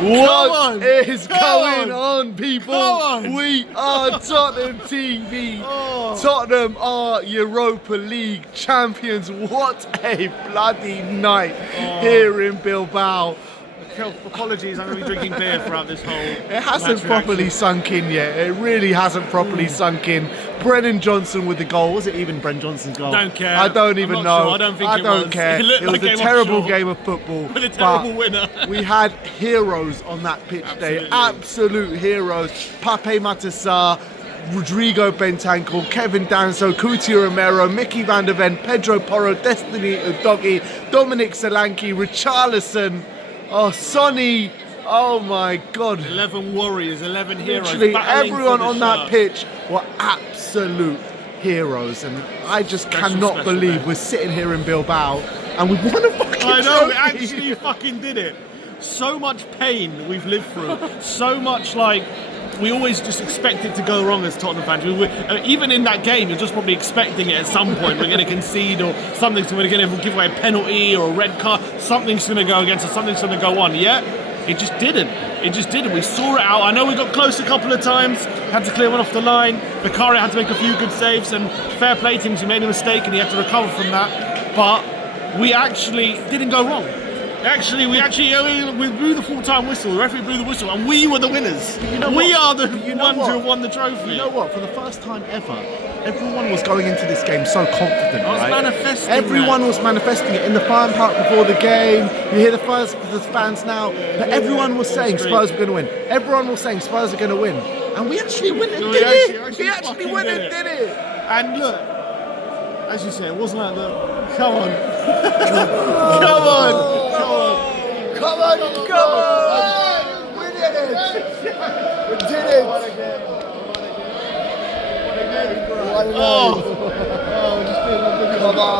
What is going on, people? We are Tottenham TV. Tottenham are Europa League champions. What a bloody night here in Bilbao. Apologies, I'm going to be drinking beer throughout this whole. It hasn't properly sunk in yet. It really hasn't properly sunk in. Brennan Johnson with the goal. Was it even Brennan Johnson's goal? Don't care. I don't even know. Sure. I don't think I don't was. care. It was like a terrible game of football. With a terrible winner. We had heroes on that pitch day. Absolute heroes. Pape Matasar, Rodrigo Bentancur, Kevin Danso, Coutinho Romero, Mickey van der Ven, Pedro Porro, Destiny Udogie, Dominic Solanke, Richarlison, Sonny. Oh my God. 11 warriors, 11 heroes. Literally everyone on that pitch were absolute heroes, and I just cannot believe we're sitting here in Bilbao and we've won a fucking I know, we trophy. actually fucking did it. So much pain we've lived through. So much, like, we always just expect it to go wrong as Tottenham fans. Even in that game, you're just probably expecting it at some point. We're going to concede, or something's going to give away a penalty or a red card. Something's going to go against us. Something's going to go on. Yeah, it just didn't. It just didn't. We saw it out. I know we got close a couple of times. Had to clear one off the line. Vicario had to make a few good saves, and fair play to him. He made a mistake and he had to recover from that. But we actually didn't go wrong. We blew the full-time whistle. The referee blew the whistle, and we were the winners. We are the ones who have won the trophy. You know what? For the first time ever, everyone was going into this game so confident. Everyone was manifesting it in the fan park before the game. You hear the fans now, but everyone was saying Spurs were going to win. Everyone was saying Spurs are going to win, and we actually went and did it. We actually went and did it. And look, as you said, it wasn't like the. Come on. Come on. We did it. We did it. Come on.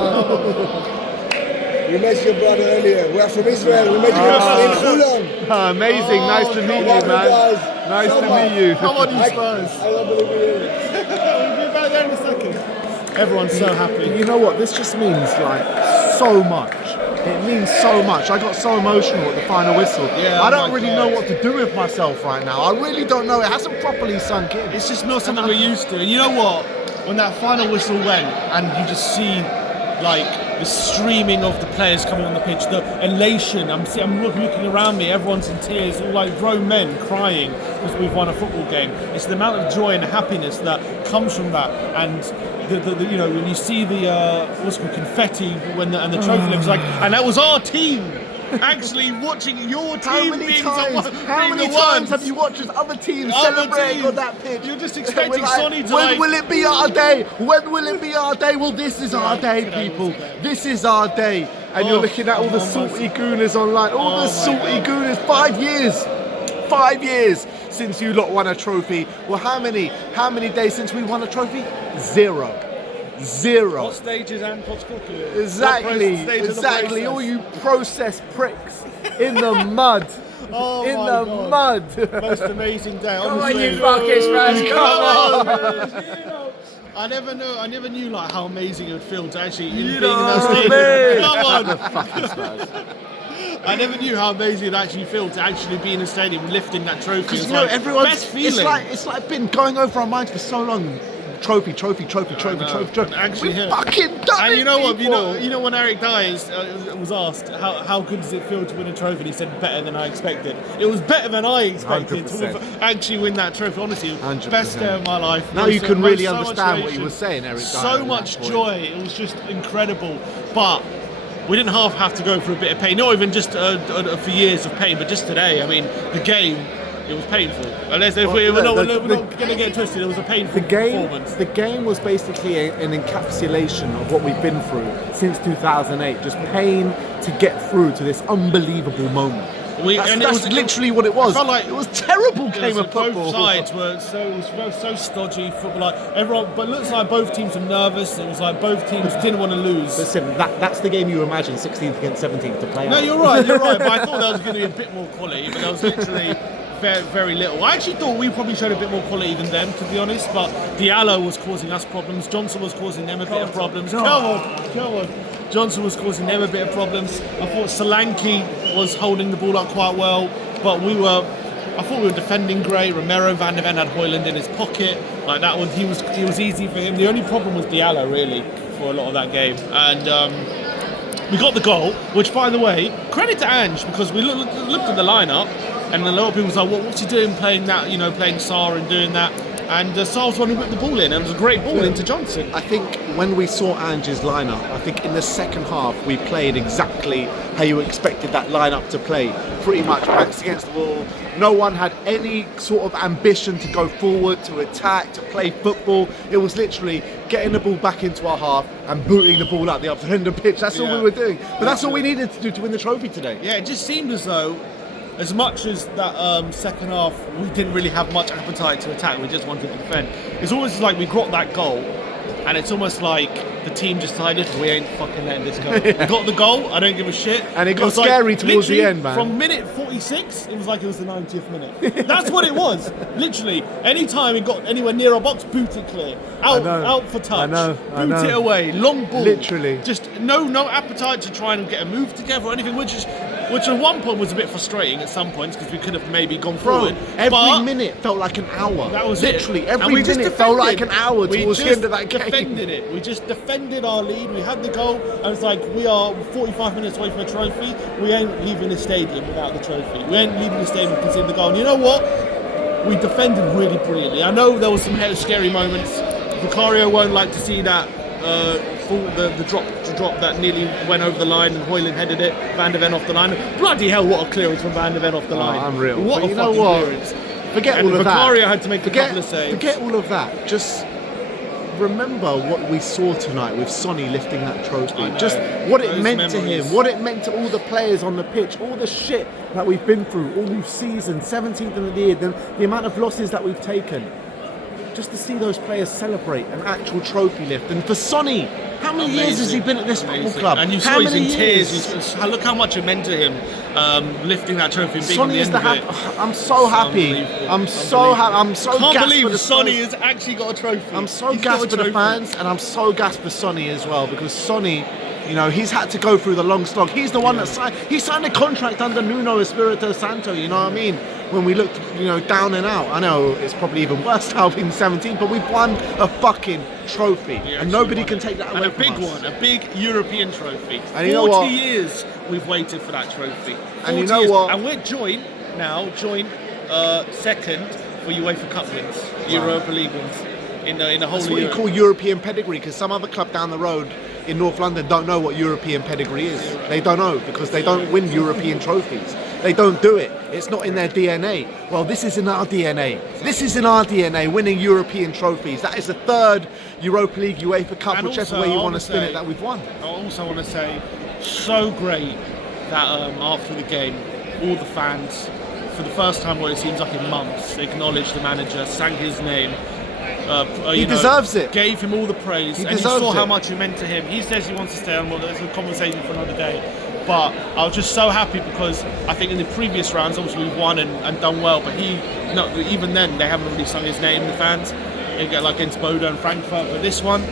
We met your brother earlier. We're from Israel. We met you in Holland. Amazing. Nice to meet you, man. Nice to meet you. Come on, you Spurs. I don't believe it. We'll be back there in a second. Everyone's so happy. You know what? This just means so much. It means so much. I got so emotional at the final whistle. Yeah, I don't really know what to do with myself right now. I really don't know. It hasn't properly sunk in. It's just not something we're used to. And you know what? When that final whistle went and you just see like the streaming of the players coming on the pitch, the elation. I'm looking around me, everyone's in tears, all like grown men crying because we've won a football game. It's the amount of joy and happiness that comes from that, and the you know, when you see the what's called confetti and the trophy looks like, and that was our team. Actually watching your team How many times have you watched other teams celebrating on that pitch? You're just expecting Sonny to when will it be our day? When will it be our day? Well, this is our day, people. This is our day. And you're looking at all the salty gooners online. All the salty gooners. 5 years. 5 years since you lot won a trophy. Well, how many days since we won a trophy? Zero. What stages and what's cooking? Exactly. All you processed pricks in the mud. Mud. Most amazing day. Come on, you fucking Spurs. Come on. I never knew like how amazing it would feel to actually being in that stadium. Come on. I never knew how amazing it actually felt to actually be in a stadium lifting that trophy. Because it's you know, like everyone's best feeling. It's like been going over our minds for so long. Trophy. Actually, We fucking done and it, you know what? people. You know when Eric Dyer was asked how good does it feel to win a trophy, and he said better than I expected. It was better than I expected 100%. to actually win that trophy. Honestly, 100%. Best day of my life. Now you can really so understand what he was saying, Eric Dyer. So much joy. It was just incredible, but. We didn't have to go through a bit of pain, not even just for years of pain, but just today. I mean, the game, it was painful. We're not going to get twisted, it was a painful performance. The game was basically an encapsulation of what we've been through since 2008. Just pain to get through to this unbelievable moment. That's literally what it was. It was terrible game of football. Both sides were so stodgy. Football, like everyone, but it looks like both teams were nervous. It was like both teams didn't want to lose. Listen, that's the game you imagine 16th against 17th to play. No, you're right. But I thought there was going to be a bit more quality, but there was literally very, very little. I actually thought we probably showed a bit more quality than them, to be honest. But Diallo was causing us problems. Johnson was causing them a bit of problems. Come on. Johnson was causing them a bit of problems. I thought Solanke was holding the ball up quite well. but I thought we were defending great. Romero, Van de Ven had Højlund in his pocket. Like that one, he was easy for him. The only problem was Diallo really for a lot of that game, and we got the goal. Which, by the way, credit to Ange, because we looked at the lineup, and a lot of people was like, "What's he doing playing that? You know, playing Sarr and doing that." And Sarr was the one who put the ball in, and it was a great ball into Johnson. I think when we saw Ange's lineup, I think in the second half we played exactly how you expected that lineup to play. Pretty much backs against the wall. No one had any sort of ambition to go forward, to attack, to play football. It was literally getting the ball back into our half and booting the ball out the other end of the pitch. That's all we were doing. But that's all we needed to do to win the trophy today. Yeah, it just seemed as though, as much as that second half, we didn't really have much appetite to attack. We just wanted to defend. It's almost like we got that goal, and it's almost like the team just decided we ain't fucking letting this go. We got the goal. I don't give a shit. And it got scary towards the end, man. From minute 46, it was like it was the 90th minute. That's what it was. Literally, any time it got anywhere near our box, boot it clear. Out for touch. Boot it away. Long ball. Literally. Just no appetite to try and get a move together or anything, which at one point was a bit frustrating at some points because we could have maybe gone forward. Every minute felt like an hour. That was literally it. every minute felt like an hour towards the end of that game. We defended it. We just defended our lead. We had the goal, and it's like we are 45 minutes away from a trophy. We ain't leaving the stadium without the trophy. We ain't leaving the stadium conceding the goal. And you know what? We defended really brilliantly. I know there was some scary moments. Vicario won't like to see that. The drop that nearly went over the line and Højlund headed it, Van de Ven off the line. Bloody hell, what a clearance from Van de Ven off the line. Unreal. What but a fucking clearance. Forget and all of that. Vicario had to make a couple of saves. Forget all of that. Just remember what we saw tonight with Sonny lifting that trophy. Just what it meant to him, what it meant to all the players on the pitch, all the shit that we've been through, all these seasons, 17th in the year, the amount of losses that we've taken. Just to see those players celebrate an actual trophy lift. And for Sonny, how many years has he been at this football club? And you saw he's in tears. Look how much it meant to him, lifting that trophy and being Sonny at the end of it. I'm so happy. I'm so happy. I'm so can't gassed believe for the Sonny has actually got a trophy. I'm so gassed for the fans, and I'm so gassed for Sonny as well, because Sonny, you know, he's had to go through the long slog. He's the one that signed a contract under Nuno Espirito Santo, you know what I mean? When we looked, you know, down and out. I know it's probably even worse now in 17, but we've won a fucking trophy, and nobody can take that away from us. And a big one, a big European trophy. And you know what? 40 years we've waited for that trophy. And you know what? And we're joint second for UEFA Cup wins, Europa League wins in the whole. That's what you call European pedigree, because some other club down the road in North London don't know what European pedigree is. They don't know because they don't win European trophies. They don't do it. It's not in their DNA. Well, this is in our DNA. This is in our DNA, winning European trophies. That is the third Europa League, UEFA Cup, and whichever also, way you want to spin it, that we've won. I also want to say, so great that after the game, all the fans, for the first time, what it seems like in months, acknowledged the manager, sang his name. He deserves it. Gave him all the praise, and you saw how much it meant to him. He says he wants to stay on. Well, that's a conversation for another day. But I was just so happy because I think in the previous rounds, obviously we've won and done well. But even then, they haven't really sung his name. The fans, they get like against Bodo and Frankfurt. But this one,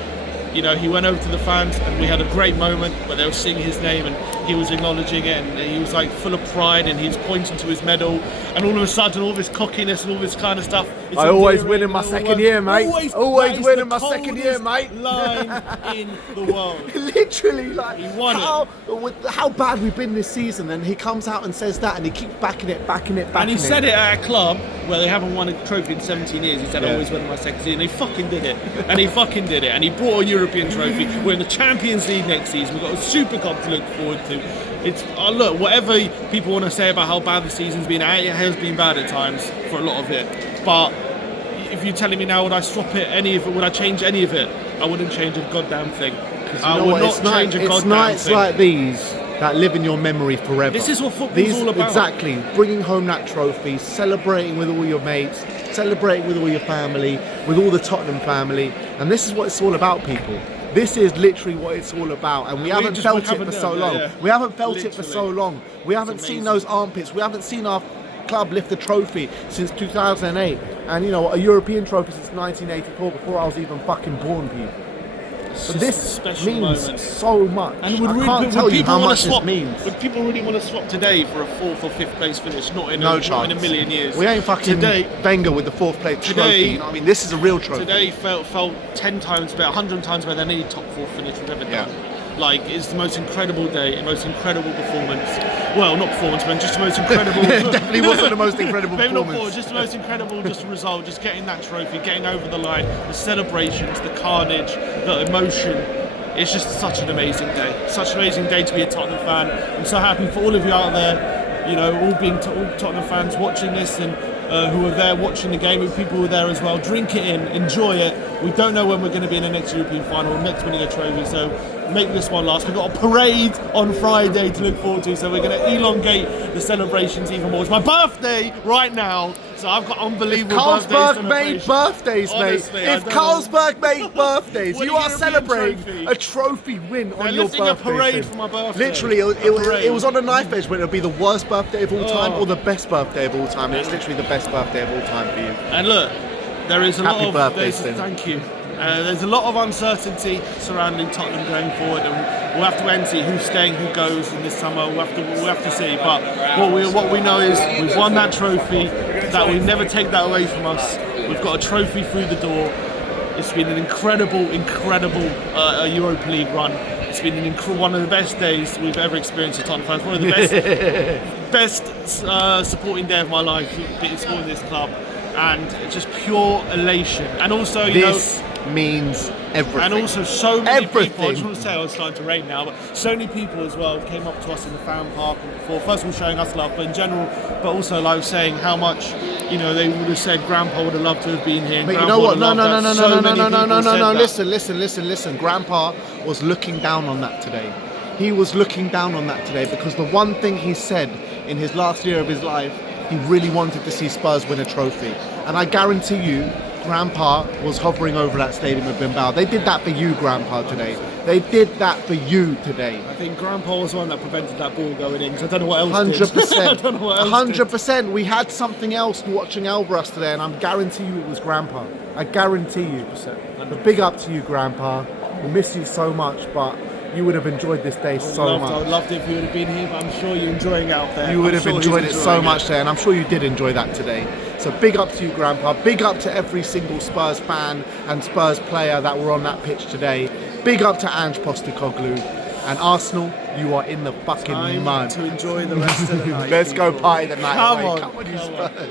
you know, he went over to the fans, and we had a great moment where they were singing his name, and he was acknowledging it, and he was like full of pride, and he was pointing to his medal, and all of a sudden, all this cockiness and all this kind of stuff. I always win in my second year, mate. Always win in my second year, mate. Line in the world. Literally, like he won how bad we've been this season, and he comes out and says that, and he keeps backing it. And he said it at a club where they haven't won a trophy in 17 years. He said, I always win in my second season. And he fucking did it. And he brought a European trophy. We're in the Champions League next season. We've got a Super Cup to look forward to. It's look, whatever people want to say about how bad the season's been, it has been bad at times for a lot of it. But if you're telling me now, would I swap it, any of it? Would I change any of it? I wouldn't change a goddamn thing. I would not change a goddamn thing. It's nights like these that live in your memory forever. This is what football's all about. Exactly. Bringing home that trophy, celebrating with all your mates, celebrating with all your family, with all the Tottenham family. And this is what it's all about, people. This is literally what it's all about, and we haven't felt it for so long. We haven't felt it for so long. We haven't seen those armpits. We haven't seen our club lift the trophy since 2008. And you know, a European trophy since 1984, before I was even fucking born, people. It's But just this special means moment. so much. And I can't tell you how much this means. Would people really want to swap today for a 4th or 5th place finish? Not in No a chance. million years. We ain't fucking today. Wenger with the 4th place trophy. Today- You know what I mean, this is a real trophy. Today felt 10 times better, 100 times better than any top 4 finish we've ever done. Like, it's the most incredible day, the most incredible performance. Well, not performance, but just the most incredible. It definitely wasn't the most incredible Maybe not performance. just the most incredible result, just getting that trophy, getting over the line, the celebrations, the carnage, the emotion. It's just such an amazing day. Such an amazing day to be a Tottenham fan. I'm so happy for all of you out there, you know, all Tottenham fans watching this and who are there watching the game, with people who are there as well. Drink it in, enjoy it. We don't know when we're going to be in the next European final, next winning a trophy, so make this one last. We've got a parade on Friday to look forward to, so we're going to elongate the celebrations even more. It's my birthday right now, so I've got unbelievable birthday Carlsberg made celebrations. birthdays, Honestly, mate. I If don't know. Carlsberg made birthdays, Winning you are European celebrating trophy. a trophy win on They're your lifting birthday. a parade Finn. for my birthday. Literally, A parade. it was on a knife edge when it would be the worst birthday of all time Oh. or the best birthday of all time. It's literally the best birthday of all time for you. And look, there is a Happy lot of birthday, there's- Finn. thank you. There's a lot of uncertainty surrounding Tottenham going forward, and we'll have to wait and see who's staying, who goes in this summer. We'll have to see. But what we know is we've won that trophy. That we never take that away from us. We've got a trophy through the door. It's been an incredible Europa League run. It's been one of the best days we've ever experienced as Tottenham fans. One of the best supporting day of my life, supporting this club, and just pure elation. And also, This means everything. and also so many people, I Everything. just want to say, it's starting to rain now, but so many people as well came up to us in the fan park and before, first of all showing us love, but in general, but also like saying how much, you know, they would have said Grandpa would have loved to have been here. and But you Grandpa know what? would No, have no, no, loved no, that. no, So no, no, many no, no, people no, said no. that. Listen. Grandpa was looking down on that today. He was looking down on that today because the one thing he said in his last year of his life, he really wanted to see Spurs win a trophy. And I guarantee you, Grandpa was hovering over that stadium of Bilbao. They did that for you, Grandpa, today. They did that for you today. I think Grandpa was the one that prevented that ball going in, because I don't know what else 100%. did. I don't know what else 100%. We had something else watching Elbrus today, and I guarantee you it was Grandpa. I guarantee you. But big up to you, Grandpa. We miss you so much, but you would have enjoyed this day so I much. would loved it if you would have been here, but I'm sure you're enjoying it out there. You would I'm have sure he's enjoyed it so enjoying much there, and I'm sure you did enjoy that today. So big up to you, Grandpa. Big up to every single Spurs fan and Spurs player that were on that pitch today. Big up to Ange Postecoglou. And Arsenal, you are in the fucking Time mud. to enjoy the rest of the night. Let's go people. party the night Come away. on, Come on, you come on. Spurs.